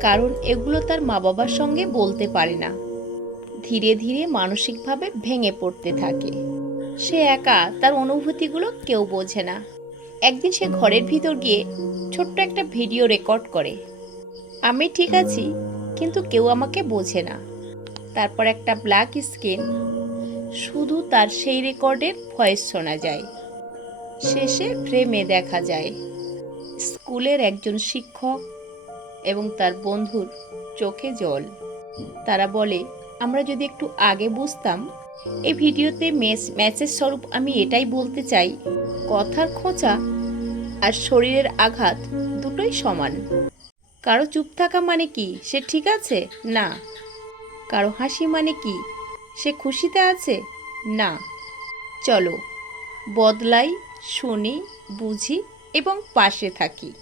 কারণ এগুলো তার মা বাবার সঙ্গে বলতে পারে না। ধীরে ধীরে মানসিকভাবে ভেঙে পড়তে থাকে। সে একা, তার অনুভূতিগুলো কেউ বোঝে না। একদিন সে ঘরের ভিতর গিয়ে ছোট্ট একটা ভিডিও রেকর্ড করে। আমি ঠিক আছি, কিন্তু কেউ আমাকে বোঝে না। তারপর একটা ব্ল্যাক স্ক্রিন, শুধু তার সেই রেকর্ডের ভয়েস শোনা যায়। শেষে ফ্রেমে দেখা যায় স্কুলের একজন শিক্ষক এবং তার বন্ধুর চোখে জল। তারা বলে, আমরা যদি একটু আগে বুঝতাম। এই ভিডিওতে ম্যাচের স্বরূপ আমি এটাই বলতে চাই, কথার খোঁচা আর শরীরের আঘাত দুটোই সমান। কারো চুপ থাকা মানে কি সে ঠিক আছে? না। কারো হাসি মানে কি সে খুশিতে আছে? না। চলো বদলাই, শুনি, বুঝি এবং পাশে থাকি।